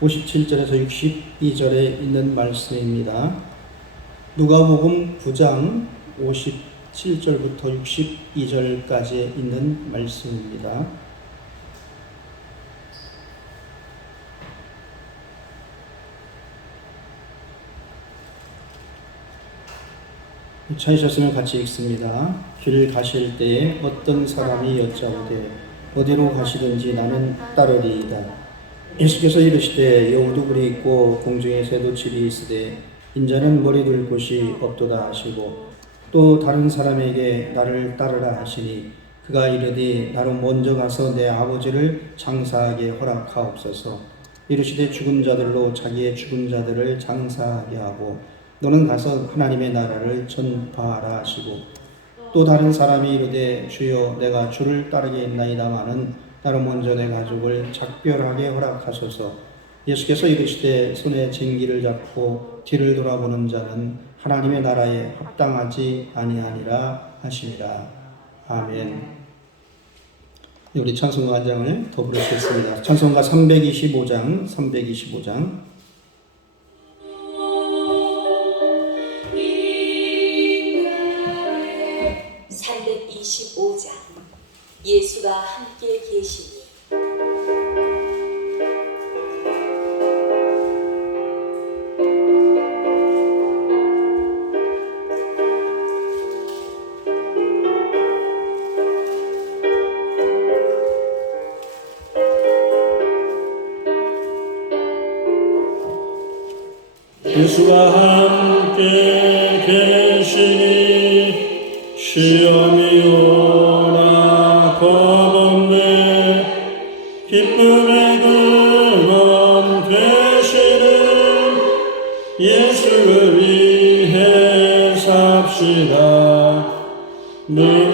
57절에서 62절에 있는 말씀입니다. 누가복음 9장 57절부터 62절까지 있는 말씀입니다. 찾으셨으면 같이 읽습니다. 길 가실 때에 어떤 사람이 여짜오되 어디로 가시든지 나는 따르리이다. 예수께서 이르시되 여우두굴이 있고 공중에 새도칠이 있으되 인자는 머리 둘 곳이 없도다 하시고 또 다른 사람에게 나를 따르라 하시니 그가 이르되 나로 먼저 가서 내 아버지를 장사하게 허락하옵소서. 이르시되 죽은 자들로 자기의 죽은 자들을 장사하게 하고 너는 가서 하나님의 나라를 전파하라 하시고 또 다른 사람이 이르되 주여 내가 주를 따르겠나이다마는 나로 먼저 내 가족을 작별하게 허락하소서. 예수께서 이르시되 손에 쟁기를 잡고 뒤를 돌아보는 자는 하나님의 나라에 합당하지 아니하니라 하시니라. 아멘. 우리 찬송가 한 장을 더 부르시겠습니다. 찬송가 325장 325장 예수가 함께 계시니 예수가 함께 계시니 시험이 오나 겁없네. 기쁨의 근원 되시는 예수를 위해 삽시다. 늘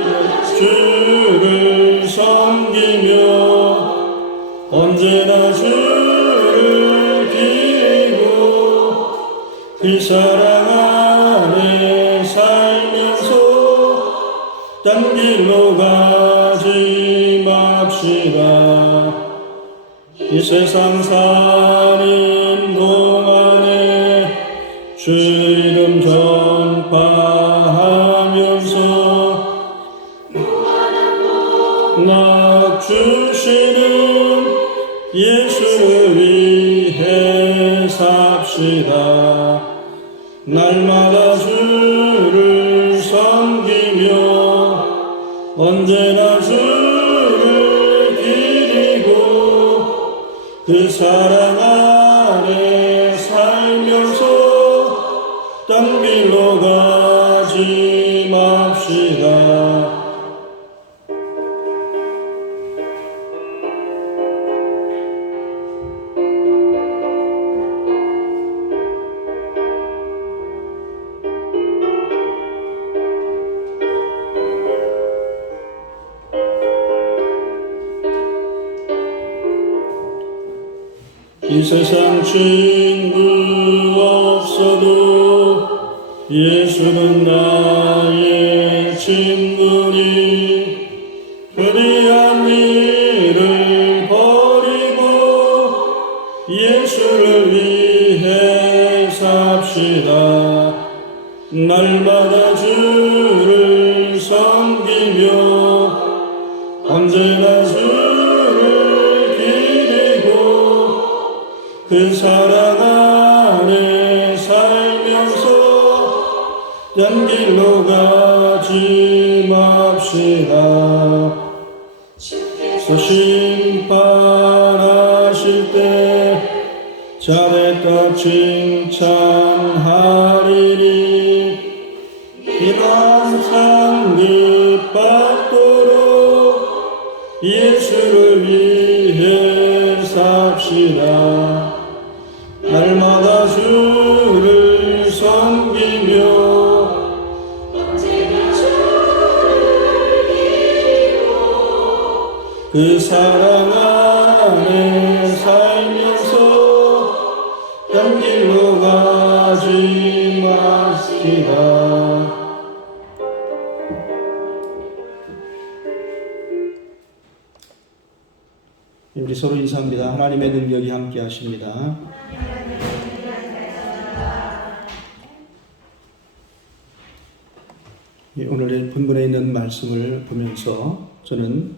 주를 섬기며 언제나 주를 기리고 그 사랑 안에 살면서 딴 길로 가지 맙시다. 이 세상 사는 동안에 주 이름 전파하면서 낙 주시는 예수를 위해 삽시다. 날마다 주를 섬기며 언제나 주를 기리고 그 사랑 안에 살면서 딴 길로 가지 맙시다. 이 세상 친구 없어도 예수는 나의 친구니 그리한 일을 버리고 예수를 위해 삽시다. 날마다 주를 섬기며 언제나 주를 기리고 그 사랑 안에 살면서 딴 길로 가지 맙시다. 주께서 심판하실 때 잘했다 칭찬하리니 비난 상급 받도록 예수를 위해 삽시다. 날마다 주를 섬기며 언제나 주를 기리고 그 사랑 안에 살면서 딴 길로 가지 맙시다. 우리 서로 인사합니다. 믿습니다. 하나님의 능력이 함께 하십니다. 오늘의 본문에 있는 말씀을 보면서 저는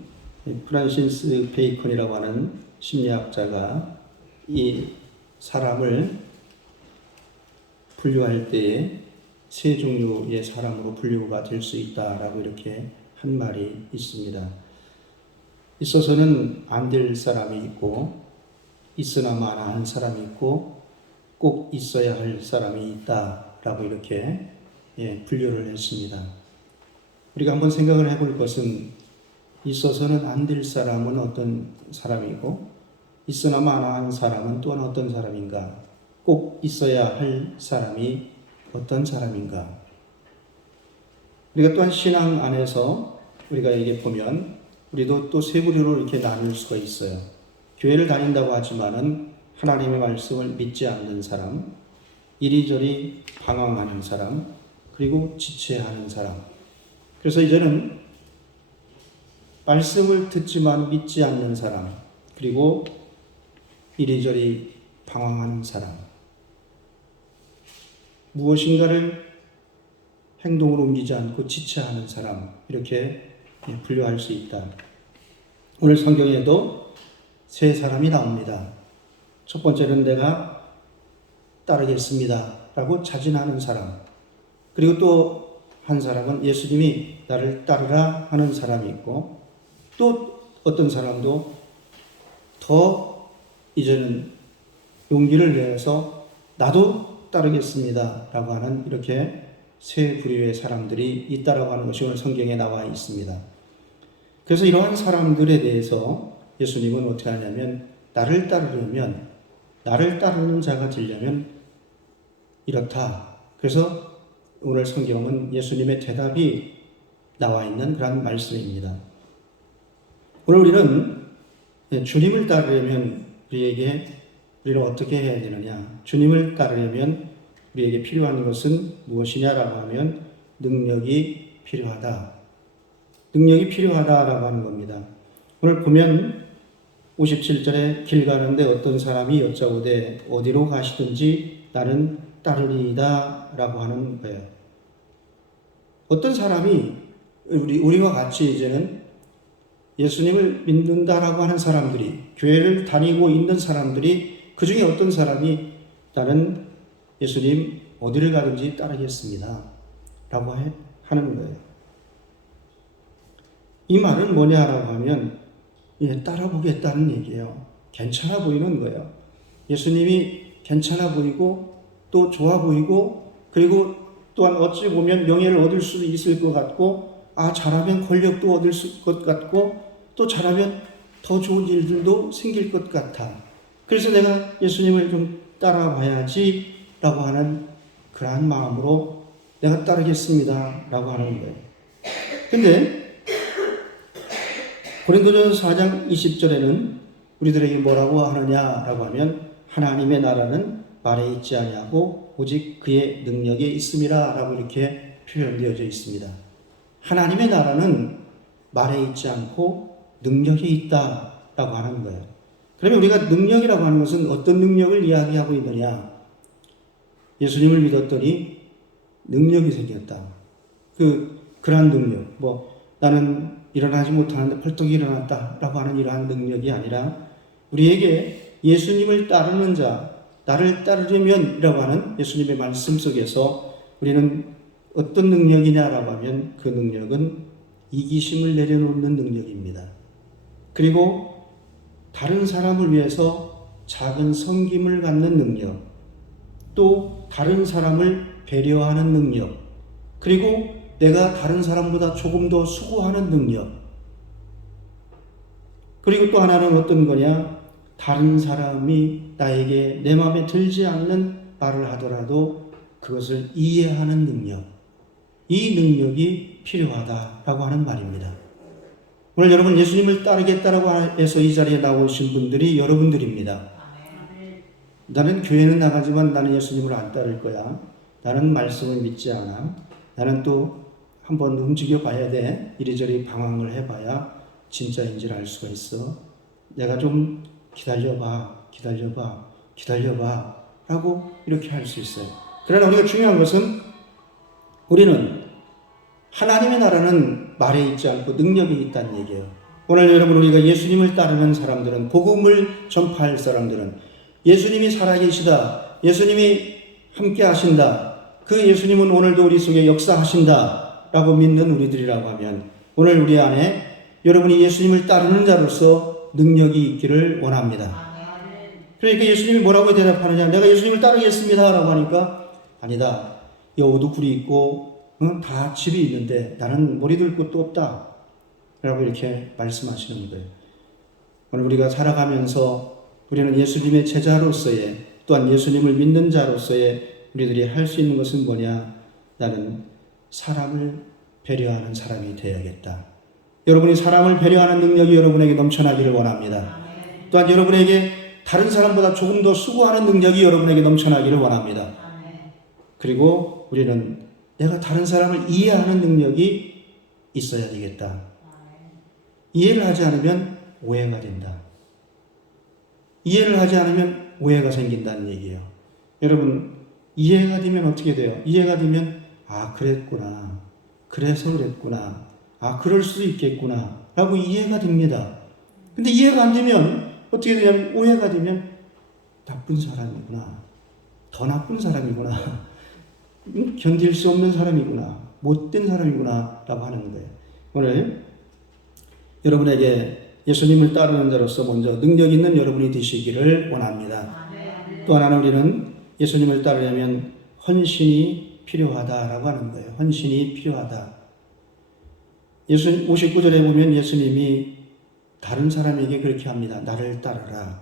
프란시스 베이컨이라고 하는 심리학자가 이 사람을 분류할 때에 세 종류의 사람으로 분류가 될 수 있다라고 이렇게 한 말이 있습니다. 있어서는 안 될 사람이 있고, 있으나 마나 한 사람이 있고, 꼭 있어야 할 사람이 있다라고 이렇게 분류를 했습니다. 우리가 한번 생각을 해볼 것은 있어서는 안 될 사람은 어떤 사람이고, 있으나 마나 한 사람은 또한 어떤 사람인가, 꼭 있어야 할 사람이 어떤 사람인가. 우리가 또한 신앙 안에서 우리가 이게 보면 우리도 또 세 부류로 이렇게 나눌 수가 있어요. 교회를 다닌다고 하지만은 하나님의 말씀을 믿지 않는 사람, 이리저리 방황하는 사람, 그리고 지체하는 사람. 그래서 이제는 말씀을 듣지만 믿지 않는 사람, 그리고 이리저리 방황하는 사람. 무엇인가를 행동으로 옮기지 않고 지체하는 사람, 이렇게 분류할 수 있다. 오늘 성경에도 세 사람이 나옵니다. 첫 번째는 내가 따르겠습니다 라고 자진하는 사람, 그리고 또 한 사람은 예수님이 나를 따르라 하는 사람이 있고, 또 어떤 사람도 더 이제는 용기를 내서 나도 따르겠습니다 라고 하는 이렇게 세 부류의 사람들이 있다라고 하는 것이 오늘 성경에 나와 있습니다. 그래서 이러한 사람들에 대해서 예수님은 어떻게 하냐면, 나를 따르려면, 나를 따르는 자가 되려면 이렇다. 그래서 오늘 성경은 예수님의 대답이 나와 있는 그런 말씀입니다. 오늘 우리는 주님을 따르려면 우리는 어떻게 해야 되느냐? 주님을 따르려면 우리에게 필요한 것은 무엇이냐라고 하면 능력이 필요하다. 능력이 필요하다라고 하는 겁니다. 오늘 보면 57절에 길 가는데 어떤 사람이 여짜오되 어디로 가시든지 나는 따르리이다 라고 하는 거예요. 어떤 사람이 우리와 같이 이제는 예수님을 믿는다라고 하는 사람들이, 교회를 다니고 있는 사람들이, 그 중에 어떤 사람이 나는 예수님 어디를 가든지 따르겠습니다 라고 하는 거예요. 이 말은 뭐냐라고 하면 따라보겠다는 얘기예요. 괜찮아 보이는 거예요. 예수님이 괜찮아 보이고 또 좋아 보이고, 그리고 또한 어찌 보면 명예를 얻을 수도 있을 것 같고, 잘하면 권력도 얻을 것 같고, 또 잘하면 더 좋은 일들도 생길 것 같아. 그래서 내가 예수님을 좀 따라봐야지 라고 하는 그러한 마음으로 내가 따르겠습니다 라고 하는 거예요. 근데 고린도전서 4장 20절에는 우리들에게 뭐라고 하느냐라고 하면, 하나님의 나라는 말에 있지 아니하고 오직 그의 능력에 있음이라 라고 이렇게 표현되어져 있습니다. 하나님의 나라는 말에 있지 않고 능력이 있다 라고 하는 거예요. 그러면 우리가 능력이라고 하는 것은 어떤 능력을 이야기하고 있느냐? 예수님을 믿었더니 능력이 생겼다. 그러한 능력, 나는 일어나지 못하는데 벌떡 일어났다 라고 하는 이러한 능력이 아니라, 우리에게 예수님을 따르는 자, 나를 따르려면 이라고 하는 예수님의 말씀 속에서 우리는 어떤 능력이냐라고 하면, 그 능력은 이기심을 내려놓는 능력입니다. 그리고 다른 사람을 위해서 작은 섬김을 갖는 능력, 또 다른 사람을 배려하는 능력, 그리고 내가 다른 사람보다 조금 더 수고하는 능력, 그리고 또 하나는 어떤 거냐? 다른 사람이 나에게 내 마음에 들지 않는 말을 하더라도 그것을 이해하는 능력, 이 능력이 필요하다라고 하는 말입니다. 오늘 여러분 예수님을 따르겠다라고 해서 이 자리에 나오신 분들이 여러분들입니다. 나는 교회는 나가지만 나는 예수님을 안 따를 거야. 나는 말씀을 믿지 않아. 나는 또 한번 움직여 봐야 돼. 이리저리 방황을 해봐야 진짜인지를 알 수가 있어. 내가 좀 기다려봐, 기다려봐, 기다려봐 라고 이렇게 할 수 있어요. 그러나 우리가 중요한 것은 우리는 하나님의 나라는 말에 있지 않고 능력이 있다는 얘기예요. 오늘 여러분 우리가 예수님을 따르는 사람들은, 복음을 전파할 사람들은 예수님이 살아계시다, 예수님이 함께 하신다, 그 예수님은 오늘도 우리 속에 역사하신다 라고 믿는 우리들이라고 하면 오늘 우리 안에 여러분이 예수님을 따르는 자로서 능력이 있기를 원합니다. 그러니까 예수님이 뭐라고 대답하느냐, 내가 예수님을 따르겠습니다 라고 하니까 아니다, 여우도 굴이 있고 다 집이 있는데 나는 머리 들 곳도 없다 라고 이렇게 말씀하시는 거예요. 오늘 우리가 살아가면서 우리는 예수님의 제자로서의, 또한 예수님을 믿는 자로서의 우리들이 할 수 있는 것은 뭐냐, 나는 사람을 배려하는 사람이 되어야겠다. 여러분이 사람을 배려하는 능력이 여러분에게 넘쳐나기를 원합니다. 또한 여러분에게 다른 사람보다 조금 더 수고하는 능력이 여러분에게 넘쳐나기를 원합니다. 그리고 우리는 내가 다른 사람을 이해하는 능력이 있어야 되겠다. 이해를 하지 않으면 오해가 된다. 이해를 하지 않으면 오해가 생긴다는 얘기예요. 여러분, 이해가 되면 어떻게 돼요? 이해가 되면 아, 그랬구나, 그래서 그랬구나, 아, 그럴 수도 있겠구나 라고 이해가 됩니다. 근데 이해가 안 되면 어떻게 되냐면, 오해가 되면 나쁜 사람이구나, 더 나쁜 사람이구나, 견딜 수 없는 사람이구나, 못된 사람이구나 라고 하는 거예요. 오늘 여러분에게 예수님을 따르는 자로서 먼저 능력 있는 여러분이 되시기를 원합니다. 또 하나는 우리는 예수님을 따르려면 헌신이 필요하다라고 하는 거예요. 헌신이 필요하다. 59절에 보면 예수님이 다른 사람에게 그렇게 합니다. 나를 따르라.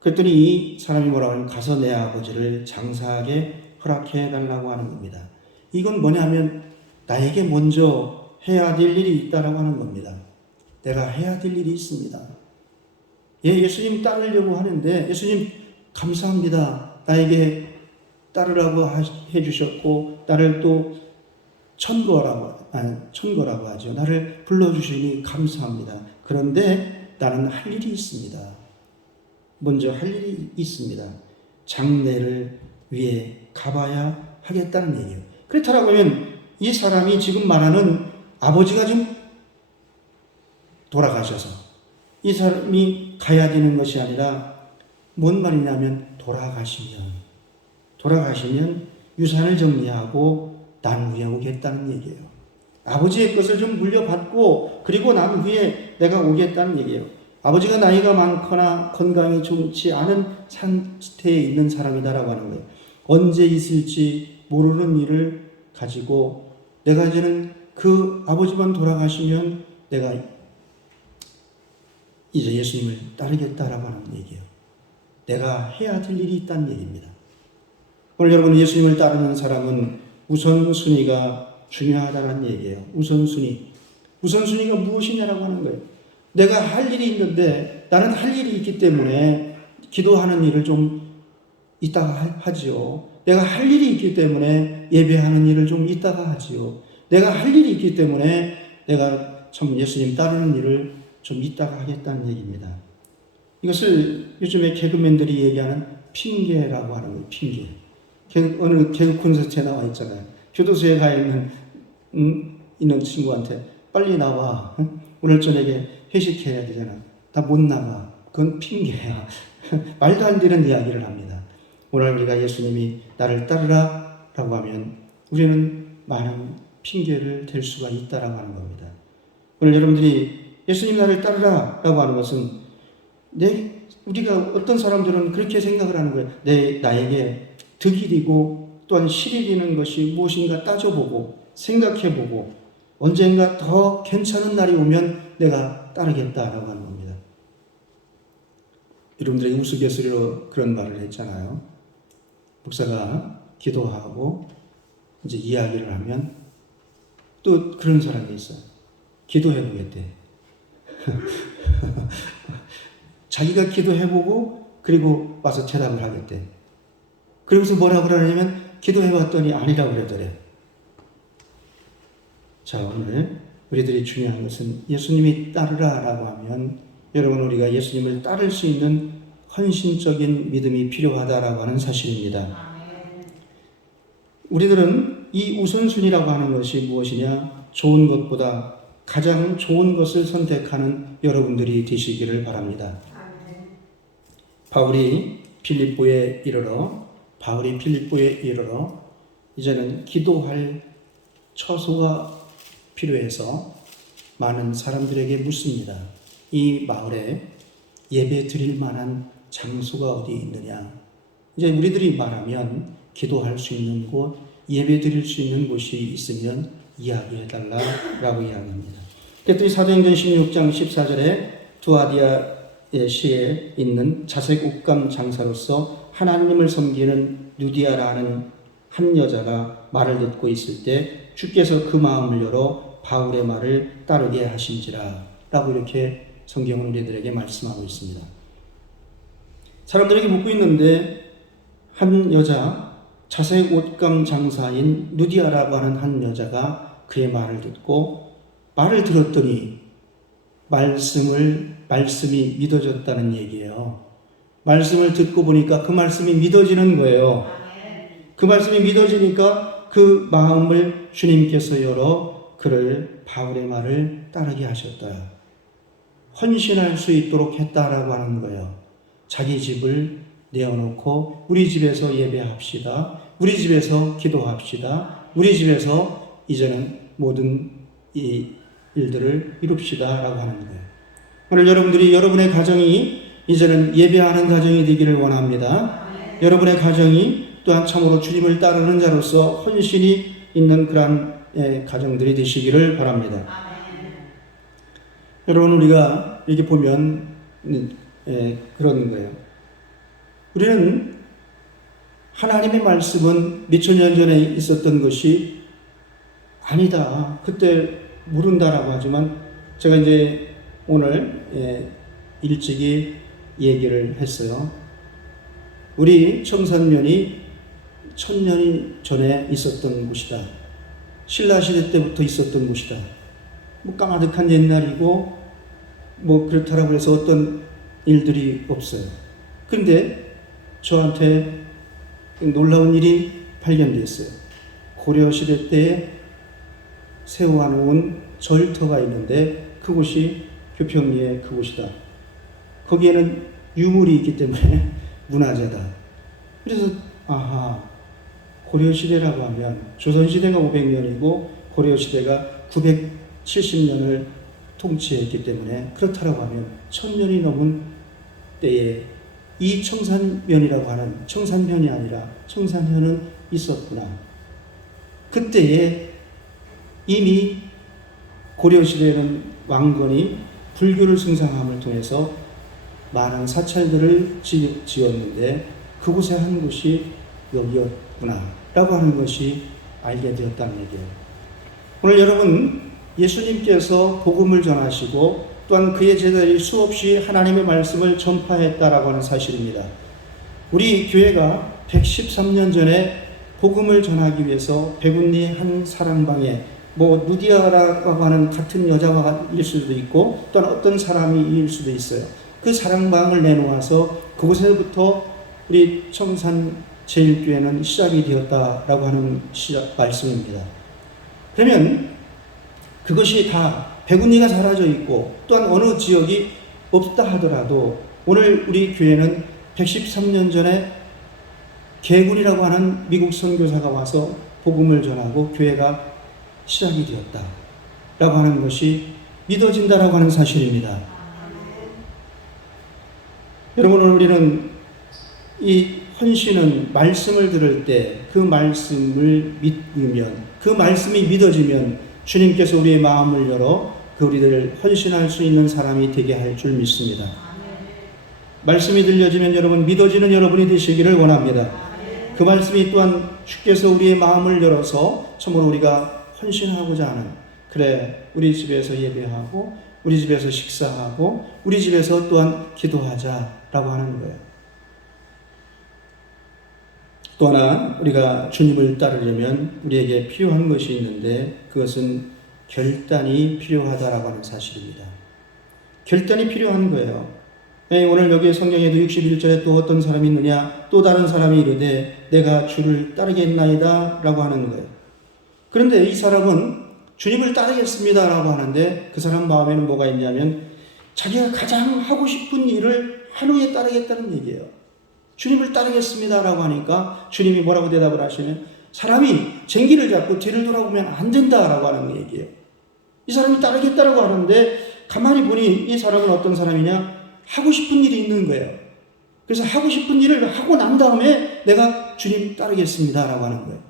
그랬더니 이 사람이 뭐라고 하면 가서 내 아버지를 장사하게 허락해 달라고 하는 겁니다. 이건 뭐냐면 나에게 먼저 해야 될 일이 있다라고 하는 겁니다. 내가 해야 될 일이 있습니다. 예수님 따르려고 하는데, 예수님 감사합니다. 나에게 따르라고 해주셨고 나를 또 천거라고 하죠. 나를 불러주시니 감사합니다. 그런데 나는 할 일이 있습니다. 먼저 할 일이 있습니다. 장례를 위해 가봐야 하겠다는 얘기예요. 그렇다라고 하면 이 사람이 지금 말하는 아버지가 좀 돌아가셔서 이 사람이 가야 되는 것이 아니라 뭔 말이냐면 돌아가시면 유산을 정리하고 난 후에 오겠다는 얘기예요. 아버지의 것을 좀 물려받고 그리고 난 후에 내가 오겠다는 얘기예요. 아버지가 나이가 많거나 건강이 좋지 않은 상태에 있는 사람이다라고 하는 거예요. 언제 있을지 모르는 일을 가지고 내가 이제는 그 아버지만 돌아가시면 내가 이제 예수님을 따르겠다라고 하는 얘기예요. 내가 해야 될 일이 있다는 얘기입니다. 오늘 여러분, 예수님을 따르는 사람은 우선순위가 중요하다는 얘기예요. 우선순위가 무엇이냐라고 하는 거예요. 내가 할 일이 있는데 나는 할 일이 있기 때문에 기도하는 일을 좀 이따가 하지요. 내가 할 일이 있기 때문에 예배하는 일을 좀 이따가 하지요. 내가 할 일이 있기 때문에 내가 참 예수님 따르는 일을 좀 이따가 하겠다는 얘기입니다. 이것을 요즘에 개그맨들이 얘기하는 핑계라고 하는 거예요. 핑계. 어느 개그 콘서트에 나와 있잖아요. 교도소에 가 있는 친구한테 빨리 나와. 오늘 저녁에 회식해야 되잖아. 나 못 나가. 그건 핑계야. 말도 안 되는 이야기를 합니다. 오늘 우리가 예수님이 나를 따르라 라고 하면 우리는 많은 핑계를 댈 수가 있다라고 하는 겁니다. 오늘 여러분들이 예수님 나를 따르라 라고 하는 것은 우리가 어떤 사람들은 그렇게 생각을 하는 거예요. 나에게 득이 되고 또한 실이 되는 것이 무엇인가 따져보고 생각해보고 언젠가 더 괜찮은 날이 오면 내가 따르겠다라고 하는 겁니다. 여러분들이 우스갯소리로 그런 말을 했잖아요. 목사가 기도하고 이제 이야기를 하면 또 그런 사람이 있어요. 기도해보겠대. 자기가 기도해보고 그리고 와서 대답을 하겠대. 그러면서 뭐라고 그러냐면 기도해봤더니 아니라고 그러더래. 자, 오늘 우리들이 중요한 것은 예수님이 따르라 라고 하면 여러분, 우리가 예수님을 따를 수 있는 헌신적인 믿음이 필요하다라고 하는 사실입니다. 우리들은 이 우선순위라고 하는 것이 무엇이냐? 좋은 것보다 가장 좋은 것을 선택하는 여러분들이 되시기를 바랍니다. 바울이 필립보에 이르러 이제는 기도할 처소가 필요해서 많은 사람들에게 묻습니다. 이 마을에 예배 드릴 만한 장소가 어디 있느냐? 이제 우리들이 말하면 기도할 수 있는 곳, 예배 드릴 수 있는 곳이 있으면 이야기해달라라고 이야기합니다. 그랬더니 사도행전 16장 14절에 두아디아의 시에 있는 자색 옷감 장사로서 하나님을 섬기는 누디아라는 한 여자가 말을 듣고 있을 때 주께서 그 마음을 열어 바울의 말을 따르게 하신지라 라고 이렇게 성경은 우리들에게 말씀하고 있습니다. 사람들에게 묻고 있는데 한 여자, 자색 옷감 장사인 누디아라고 하는 한 여자가 그의 말을 듣고 말을 들었더니 말씀이 믿어졌다는 얘기예요. 말씀을 듣고 보니까 그 말씀이 믿어지는 거예요. 그 말씀이 믿어지니까 그 마음을 주님께서 열어 그를 바울의 말을 따르게 하셨다. 헌신할 수 있도록 했다라고 하는 거예요. 자기 집을 내어놓고 우리 집에서 예배합시다. 우리 집에서 기도합시다. 우리 집에서 이제는 모든 이 일들을 이룹시다 라고 하는 거예요. 오늘 여러분들이 여러분의 가정이 이제는 예배하는 가정이 되기를 원합니다. 여러분의 가정이 또한 참으로 주님을 따르는 자로서 헌신이 있는 그러한 가정들이 되시기를 바랍니다. 여러분, 우리가 이렇게 보면 그런 거예요. 우리는 하나님의 말씀은 몇천 년 전에 있었던 것이 아니다, 그때 모른다라고 하지만 제가 이제 오늘 일찍이 얘기를 했어요. 우리 청산면이 1000년 전에 있었던 곳이다. 신라시대 때부터 있었던 곳이다. 뭐 까마득한 옛날이고 뭐 그렇다라고 해서 어떤 일들이 없어요. 근데 저한테 놀라운 일이 발견됐어요. 고려시대 때에 세워놓은 절터가 있는데 그곳이 교평리의 그곳이다. 거기에는 유물이 있기 때문에 문화재다. 그래서 고려시대라고 하면 조선시대가 500년이고 고려시대가 970년을 통치했기 때문에 그렇다라고 하면 1000년이 넘은 때에 이 청산면이라고 하는, 청산면이 아니라 청산현은 있었구나. 그때에 이미 고려시대에는 왕건이 불교를 승상함을 통해서 많은 사찰들을 지었는데 그곳에 한 곳이 여기였구나 라고 하는 것이 알게 되었다는 얘기예요. 오늘 여러분, 예수님께서 복음을 전하시고 또한 그의 제자들이 수없이 하나님의 말씀을 전파했다라고 하는 사실입니다. 우리 교회가 113년 전에 복음을 전하기 위해서 백운리 한 사랑방에 누디아라고 하는 같은 여자가 일 수도 있고 또는 어떤 사람이 일 수도 있어요. 그 사랑방을 내놓아서 그곳에부터 우리 청산 제일교회는 시작이 되었다라고 하는 말씀입니다. 그러면 그것이 다 백운리가 사라져 있고 또한 어느 지역이 없다 하더라도 오늘 우리 교회는 113년 전에 개군이라고 하는 미국 선교사가 와서 복음을 전하고 교회가 시작이 되었다라고 하는 것이 믿어진다라고 하는 사실입니다. 여러분, 우리는 이 헌신은 말씀을 들을 때 그 말씀을 믿으면, 그 말씀이 믿어지면 주님께서 우리의 마음을 열어 그 우리들을 헌신할 수 있는 사람이 되게 할 줄 믿습니다. 말씀이 들려지면 여러분, 믿어지는 여러분이 되시기를 원합니다. 그 말씀이 또한 주께서 우리의 마음을 열어서 참으로 우리가 헌신하고자 하는, 그래 우리 집에서 예배하고 우리 집에서 식사하고 우리 집에서 또한 기도하자라고 하는 거예요. 또 하나, 우리가 주님을 따르려면 우리에게 필요한 것이 있는데 그것은 결단이 필요하다라고 하는 사실입니다. 결단이 필요한 거예요. 오늘 여기 성경에도 61절에 또 어떤 사람이 있느냐, 또 다른 사람이 이르되 내가 주를 따르겠나이다 라고 하는 거예요. 그런데 이 사람은 주님을 따르겠습니다 라고 하는데 그 사람 마음에는 뭐가 있냐면 자기가 가장 하고 싶은 일을 한 후에 따르겠다는 얘기예요. 주님을 따르겠습니다 라고 하니까 주님이 뭐라고 대답을 하시면 사람이 쟁기를 잡고 뒤를 돌아보면 안 된다라고 하는 얘기예요. 이 사람이 따르겠다라고 하는데 가만히 보니 이 사람은 어떤 사람이냐? 하고 싶은 일이 있는 거예요. 그래서 하고 싶은 일을 하고 난 다음에 내가 주님 따르겠습니다 라고 하는 거예요.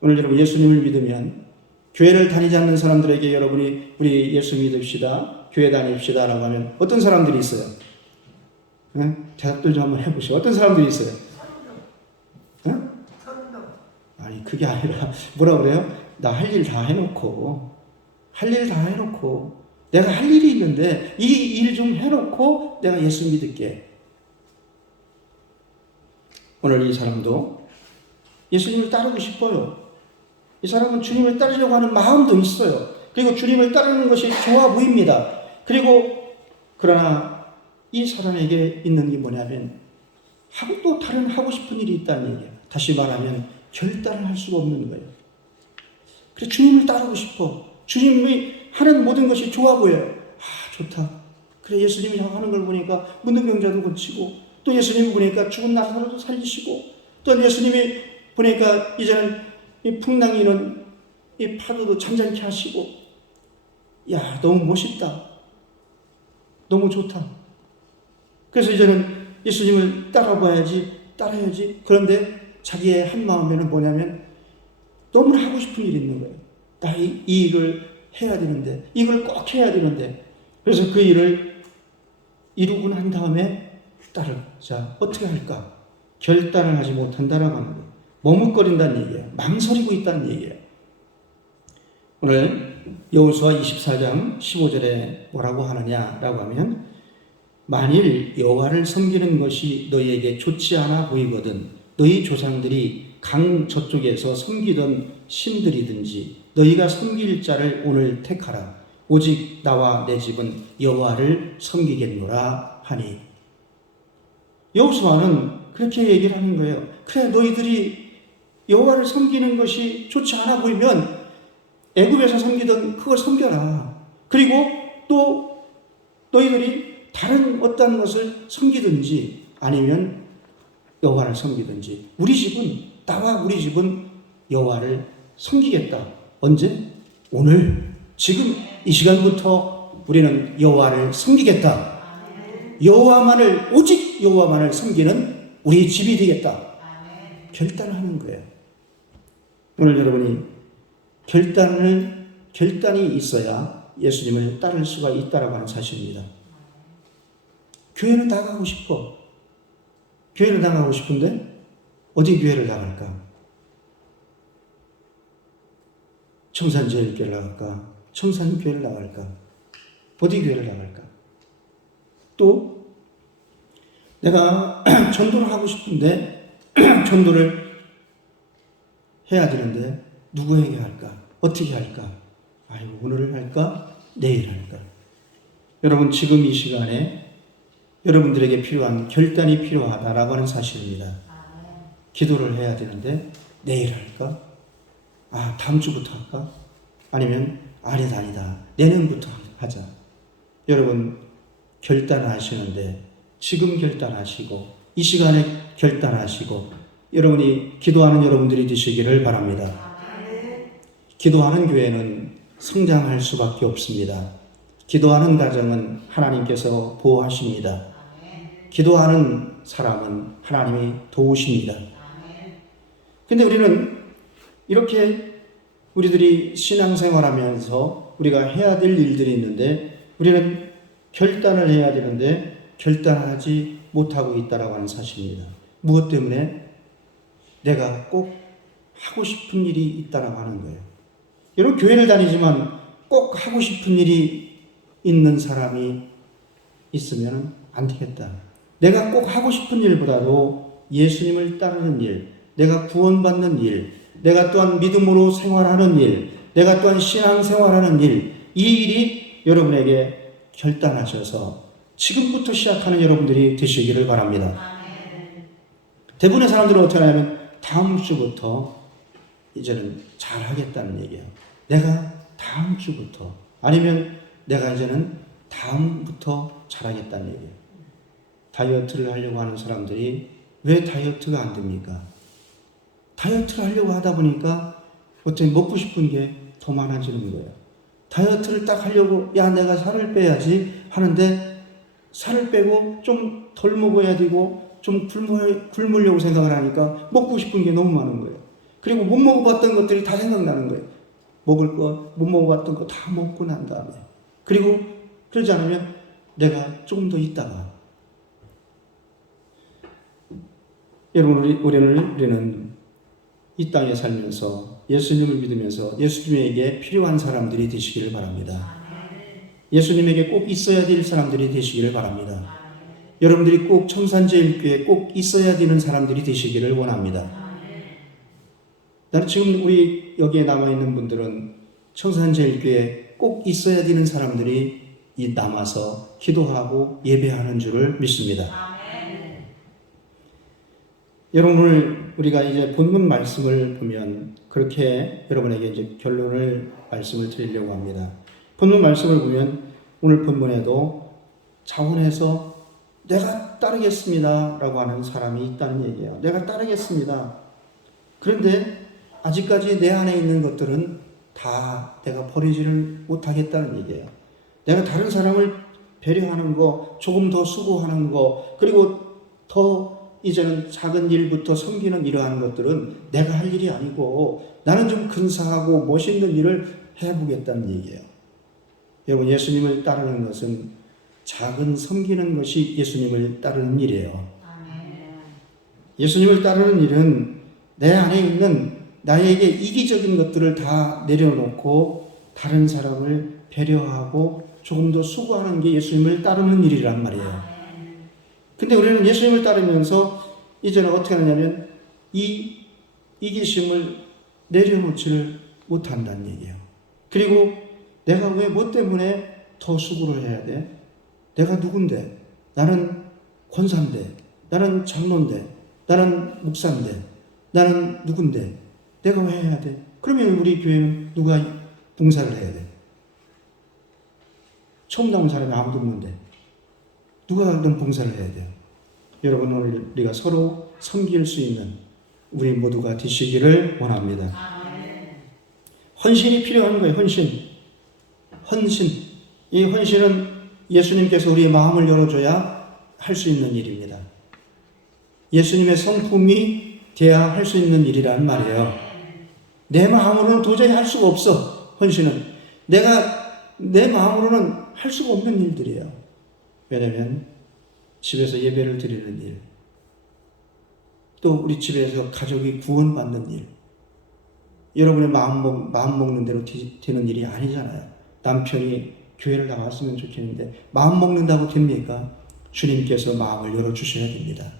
오늘 여러분 예수님을 믿으면 교회를 다니지 않는 사람들에게 여러분이 우리 예수 믿읍시다, 교회 다닙시다 라고 하면 어떤 사람들이 있어요? 대답들 좀 한번 해보시죠. 어떤 사람들이 있어요? 아니 그게 아니라 뭐라 그래요? 나 할 일 다 해놓고 내가 할 일이 있는데 이 일 좀 해놓고 내가 예수 믿을게. 오늘 이 사람도 예수님을 따르고 싶어요. 이 사람은 주님을 따르려고 하는 마음도 있어요. 그리고 주님을 따르는 것이 좋아 보입니다. 그러나 이 사람에게 있는 게 뭐냐면 또 다른 하고 싶은 일이 있다는 얘기예요. 다시 말하면 결단을 할 수가 없는 거예요. 그래 주님을 따르고 싶어. 주님이 하는 모든 것이 좋아 보여요. 좋다. 그래 예수님이 하는 걸 보니까 문둥병자도 고치고 또 예수님이 보니까 죽은 나사로도 살리시고 또 예수님이 보니까 이제는 이 풍랑이는 이 파도도 잠잠케 하시고 야 너무 멋있다. 너무 좋다. 그래서 이제는 예수님을 따라야지. 그런데 자기의 한 마음에는 뭐냐면 너무나 하고 싶은 일이 있는 거예요. 나 이 일을 해야 되는데 이걸 꼭 해야 되는데 그래서 그 일을 이루고 난 다음에 따르자 어떻게 할까? 결단을 하지 못한다라고 하는 거예요. 머뭇거린다는 얘기예요. 망설이고 있다는 얘기예요. 오늘 여호수아 24장 15절에 뭐라고 하느냐라고 하면 만일 여호와를 섬기는 것이 너희에게 좋지 않아 보이거든 너희 조상들이 강 저쪽에서 섬기던 신들이든지 너희가 섬길 자를 오늘 택하라. 오직 나와 내 집은 여호와를 섬기겠노라 하니. 여호수아는 그렇게 얘기를 하는 거예요. 그래 너희들이 여호와를 섬기는 것이 좋지 않아 보이면 애굽에서 섬기던 그걸 섬겨라. 그리고 또 너희들이 다른 어떤 것을 섬기든지 아니면 여호와를 섬기든지 나와 우리 집은 여호와를 섬기겠다. 언제? 오늘 지금 이 시간부터 우리는 여호와를 섬기겠다. 오직 여호와만을 섬기는 우리 집이 되겠다. 결단을 하는 거예요. 오늘 여러분이 결단이 있어야 예수님을 따를 수가 있다라고 하는 사실입니다. 교회는 나가고 싶어. 교회를 나가고 싶은데 어디 교회를 나갈까? 청산제일교회를 나갈까? 청산교회를 나갈까? 어디 교회를 나갈까? 또 내가 전도를 하고 싶은데 전도를 해야 되는데 누구에게 할까? 어떻게 할까? 오늘 할까? 내일 할까? 여러분 지금 이 시간에 여러분들에게 필요한 결단이 필요하다라고 하는 사실입니다. 기도를 해야 되는데 내일 할까? 다음 주부터 할까? 아니면 아니다. 내년부터 하자. 여러분 결단을 하시는데 지금 결단하시고 이 시간에 결단하시고 여러분이 기도하는 여러분들이 되시기를 바랍니다. 기도하는 교회는 성장할 수밖에 없습니다. 기도하는 가정은 하나님께서 보호하십니다. 기도하는 사람은 하나님이 도우십니다. 근데 우리는 이렇게 우리들이 신앙생활하면서 우리가 해야 될 일들이 있는데 우리는 결단을 해야 되는데 결단하지 못하고 있다라고 하는 사실입니다. 무엇 때문에? 내가 꼭 하고 싶은 일이 있다라고 하는 거예요. 여러분 교회를 다니지만 꼭 하고 싶은 일이 있는 사람이 있으면 안 되겠다. 내가 꼭 하고 싶은 일보다도 예수님을 따르는 일, 내가 구원받는 일, 내가 또한 믿음으로 생활하는 일, 내가 또한 신앙생활하는 일, 이 일이 여러분에게 결단하셔서 지금부터 시작하는 여러분들이 되시기를 바랍니다. 대부분의 사람들은 어떻게 하냐면 다음 주부터 이제는 잘하겠다는 얘기예요. 내가 다음 주부터, 아니면 내가 이제는 다음부터 잘하겠다는 얘기예요. 다이어트를 하려고 하는 사람들이 왜 다이어트가 안 됩니까? 다이어트를 하려고 하다 보니까 어떻게 먹고 싶은 게 더 많아지는 거예요. 다이어트를 딱 하려고, 야, 내가 살을 빼야지 하는데 살을 빼고 좀 덜 먹어야 되고 좀 굶으려고 생각을 하니까 먹고 싶은 게 너무 많은 거예요. 그리고 못 먹어봤던 것들이 다 생각나는 거예요. 먹을 거, 못 먹어봤던 거 다 먹고 난 다음에. 그리고 그러지 않으면 내가 조금 더 있다가, 여러분, 우리는 이 땅에 살면서 예수님을 믿으면서 예수님에게 필요한 사람들이 되시기를 바랍니다. 예수님에게 꼭 있어야 될 사람들이 되시기를 바랍니다. 여러분들이 꼭 청산제일교회에 꼭 있어야 되는 사람들이 되시기를 원합니다. 나는 지금 우리 여기에 남아있는 분들은 청산제일교회에 꼭 있어야 되는 사람들이 남아서 기도하고 예배하는 줄을 믿습니다. 여러분, 우리가 이제 본문 말씀을 보면 그렇게 여러분에게 이제 결론을 말씀을 드리려고 합니다. 본문 말씀을 보면 오늘 본문에도 자원해서 내가 따르겠습니다 라고 하는 사람이 있다는 얘기예요. 내가 따르겠습니다. 그런데 아직까지 내 안에 있는 것들은 다 내가 버리지를 못하겠다는 얘기예요. 내가 다른 사람을 배려하는 거, 조금 더 수고하는 거, 그리고 더 이제는 작은 일부터 섬기는 이러한 것들은 내가 할 일이 아니고 나는 좀 근사하고 멋있는 일을 해보겠다는 얘기예요. 여러분, 예수님을 따르는 것은 작은 섬기는 것이 예수님을 따르는 일이에요. 예수님을 따르는 일은 내 안에 있는 나에게 이기적인 것들을 다 내려놓고 다른 사람을 배려하고 조금 더 수고하는 게 예수님을 따르는 일이란 말이에요. 근데 우리는 예수님을 따르면서 이제는 어떻게 하냐면 이 이기심을 내려놓지를 못한다는 얘기예요. 그리고 내가 왜 뭐 때문에 더 수고를 해야 돼? 내가 누군데? 나는 권사인데, 나는 장로인데, 나는 목사인데, 나는 누군데? 내가 왜 해야 돼? 그러면 우리 교회는 누가 봉사를 해야 돼? 처음 나온 사람이 아무도 없는데 누가 그런 봉사를 해야 돼요? 여러분, 오늘 우리가 서로 섬길 수 있는 우리 모두가 되시기를 원합니다. 헌신이 필요한 거예요. 헌신. 이 헌신은 예수님께서 우리의 마음을 열어줘야 할 수 있는 일입니다. 예수님의 성품이 돼야 할 수 있는 일이란 말이에요. 내 마음으로는 도저히 할 수가 없어. 헌신은 내 마음으로는 할 수가 없는 일들이에요. 왜냐하면 집에서 예배를 드리는 일, 또 우리 집에서 가족이 구원받는 일, 여러분의 마음 먹는 대로 되는 일이 아니잖아요. 남편이 교회를 나왔으면 좋겠는데 마음 먹는다고 됩니까? 주님께서 마음을 열어주셔야 됩니다.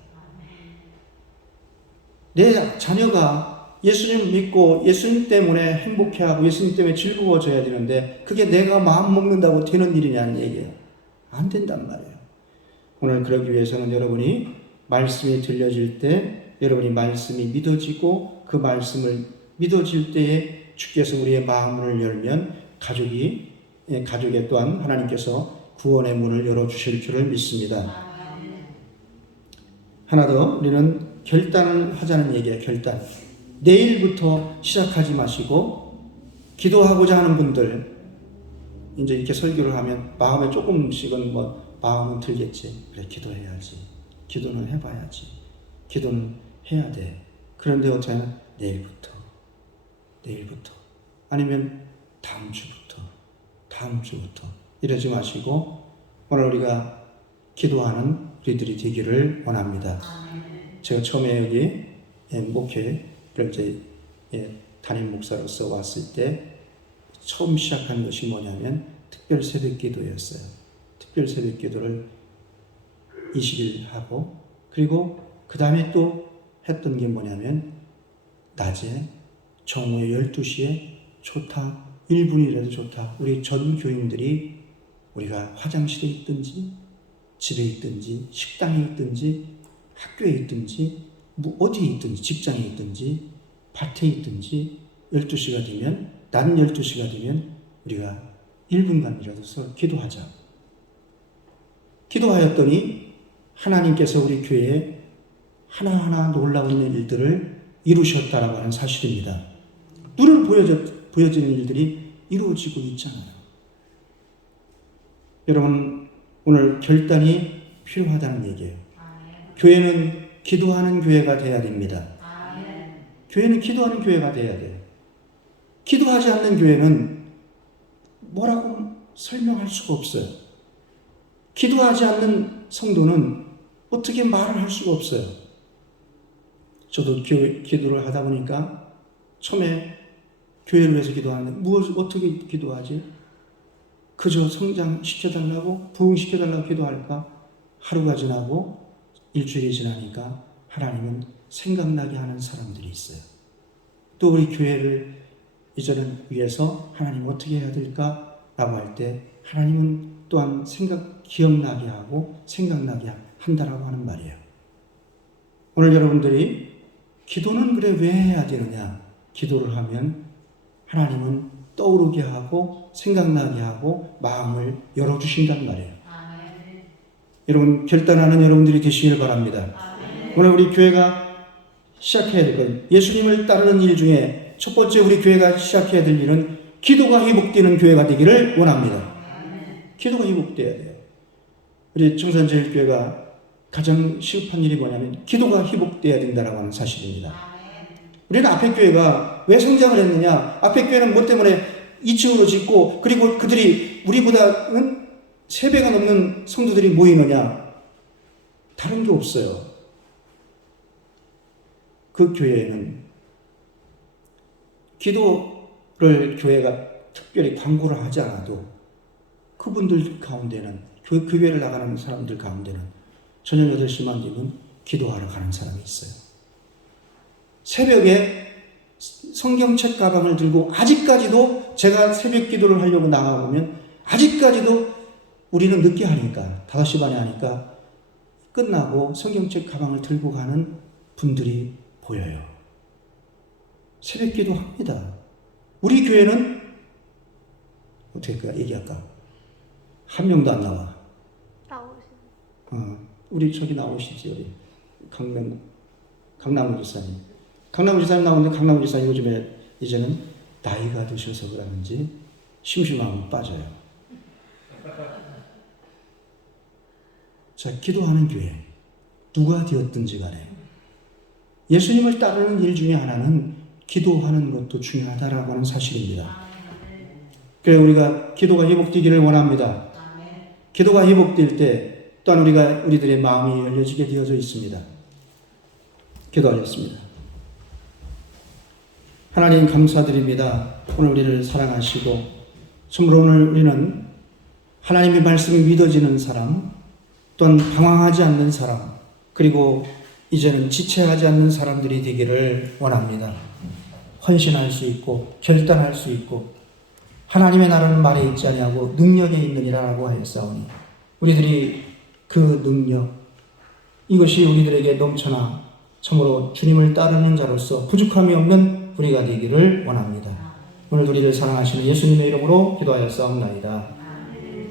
내 자녀가 예수님 믿고 예수님 때문에 행복해하고 예수님 때문에 즐거워져야 되는데 그게 내가 마음 먹는다고 되는 일이냐는 얘기예요. 안 된단 말이에요. 오늘 그러기 위해서는 여러분이 말씀이 들려질 때 여러분이 말씀이 믿어지고 그 말씀을 믿어질 때에 주께서 우리의 마음을 열면 가족에 또한 하나님께서 구원의 문을 열어주실 줄을 믿습니다. 하나 더, 우리는 결단을 하자는 얘기예요. 결단. 내일부터 시작하지 마시고 기도하고자 하는 분들, 이제 이렇게 설교를 하면 마음에 조금씩은 마음은 들겠지. 그래, 기도해야지. 기도는 해봐야지. 기도는 해야 돼. 그런데 어떻게 하냐? 내일부터. 아니면 다음 주부터. 이러지 마시고 오늘 우리가 기도하는 우리들이 되기를 원합니다. 제가 처음에 여기 목회를 이제 담임 목사로서 왔을 때 처음 시작한 것이 뭐냐면 특별 새벽 기도였어요. 특별 새벽 기도를 20일 하고, 그리고 그 다음에 또 했던 게 뭐냐면 낮에 정오에 12시에 좋다, 1분이라도 좋다, 우리 전 교인들이 우리가 화장실에 있든지 집에 있든지 식당에 있든지 학교에 있든지 어디에 있든지 직장에 있든지 밭에 있든지 12시가 되면 낮 12시가 되면 우리가 1분간이라도 서로 기도하자. 기도하였더니 하나님께서 우리 교회에 하나하나 놀라운 일들을 이루셨다라고 하는 사실입니다. 눈으로 보여지는 일들이 이루어지고 있잖아요. 여러분, 오늘 결단이 필요하다는 얘기예요. 교회는 기도하는 교회가 돼야 됩니다. 교회는 기도하는 교회가 돼야 돼요. 기도하지 않는 교회는 뭐라고 설명할 수가 없어요. 기도하지 않는 성도는 어떻게 말을 할 수가 없어요. 저도 기도를 하다 보니까 처음에 교회를 위해서 기도하는데 어떻게 기도하지? 그저 성장시켜달라고 부흥시켜달라고 기도할까? 하루가 지나고 일주일이 지나니까 하나님은 생각나게 하는 사람들이 있어요. 또 우리 교회를 이제는 위해서 하나님 어떻게 해야 될까? 라고 할 때 하나님은 또한 기억나게 하고 생각나게 한다라고 하는 말이에요. 오늘 여러분들이 기도는 그래 왜 해야 되느냐? 기도를 하면 하나님은 떠오르게 하고 생각나게 하고 마음을 열어주신단 말이에요. 여러분, 결단하는 여러분들이 되시길 바랍니다. 오늘 우리 교회가 시작해야 될 건, 예수님을 따르는 일 중에 첫 번째 우리 교회가 시작해야 될 일은 기도가 회복되는 교회가 되기를 원합니다. 기도가 회복돼야 돼요. 우리 청산제일교회가 가장 시급한 일이 뭐냐면 기도가 회복돼야 된다라고 하는 사실입니다. 우리는 앞에 교회가 왜 성장을 했느냐? 앞에 교회는 뭐 때문에 2층으로 짓고 그리고 그들이 우리보다는 3배가 넘는 성도들이 모이느냐? 다른 게 없어요. 그 교회에는 기도를 교회가 특별히 광고를 하지 않아도 그분들 가운데는 그 교회를 나가는 사람들 가운데는 저녁 8시만 되면 기도하러 가는 사람이 있어요. 새벽에 성경책 가방을 들고 아직까지도 제가 새벽 기도를 하려고 나가보면 아직까지도 우리는 늦게 하니까 5시 반에 하니까 끝나고 성경책 가방을 들고 가는 분들이 보여요. 새벽 기도 합니다. 우리 교회는 어떻게 얘기할까? 한 명도 안 나와. 우리 저기 나오시지, 우리 강남우 지사님. 강남우 지사님 나오는데 강남우 지사님 요즘에 이제는 나이가 드셔서 그러는지 심심하면 빠져요. 자, 기도하는 교회 누가 되었든지 간에 예수님을 따르는 일 중에 하나는 기도하는 것도 중요하다라고 하는 사실입니다. 그래서 우리가 기도가 회복되기를 원합니다. 기도가 회복될 때 또한 우리들의 마음이 열려지게 되어져 있습니다. 기도하겠습니다. 하나님 감사드립니다. 오늘 우리를 사랑하시고 참으로 오늘 우리는 하나님의 말씀이 믿어지는 사람, 또한 방황하지 않는 사람, 그리고 이제는 지체하지 않는 사람들이 되기를 원합니다. 헌신할 수 있고 결단할 수 있고 하나님의 나라는 말에 있지 아니하고 능력에 있느니라라고 하였사오니 우리들이 그 능력, 이것이 우리들에게 넘쳐나 참으로 주님을 따르는 자로서 부족함이 없는 우리가 되기를 원합니다. 오늘 우리를 사랑하시는 예수님의 이름으로 기도하였사옵나이다.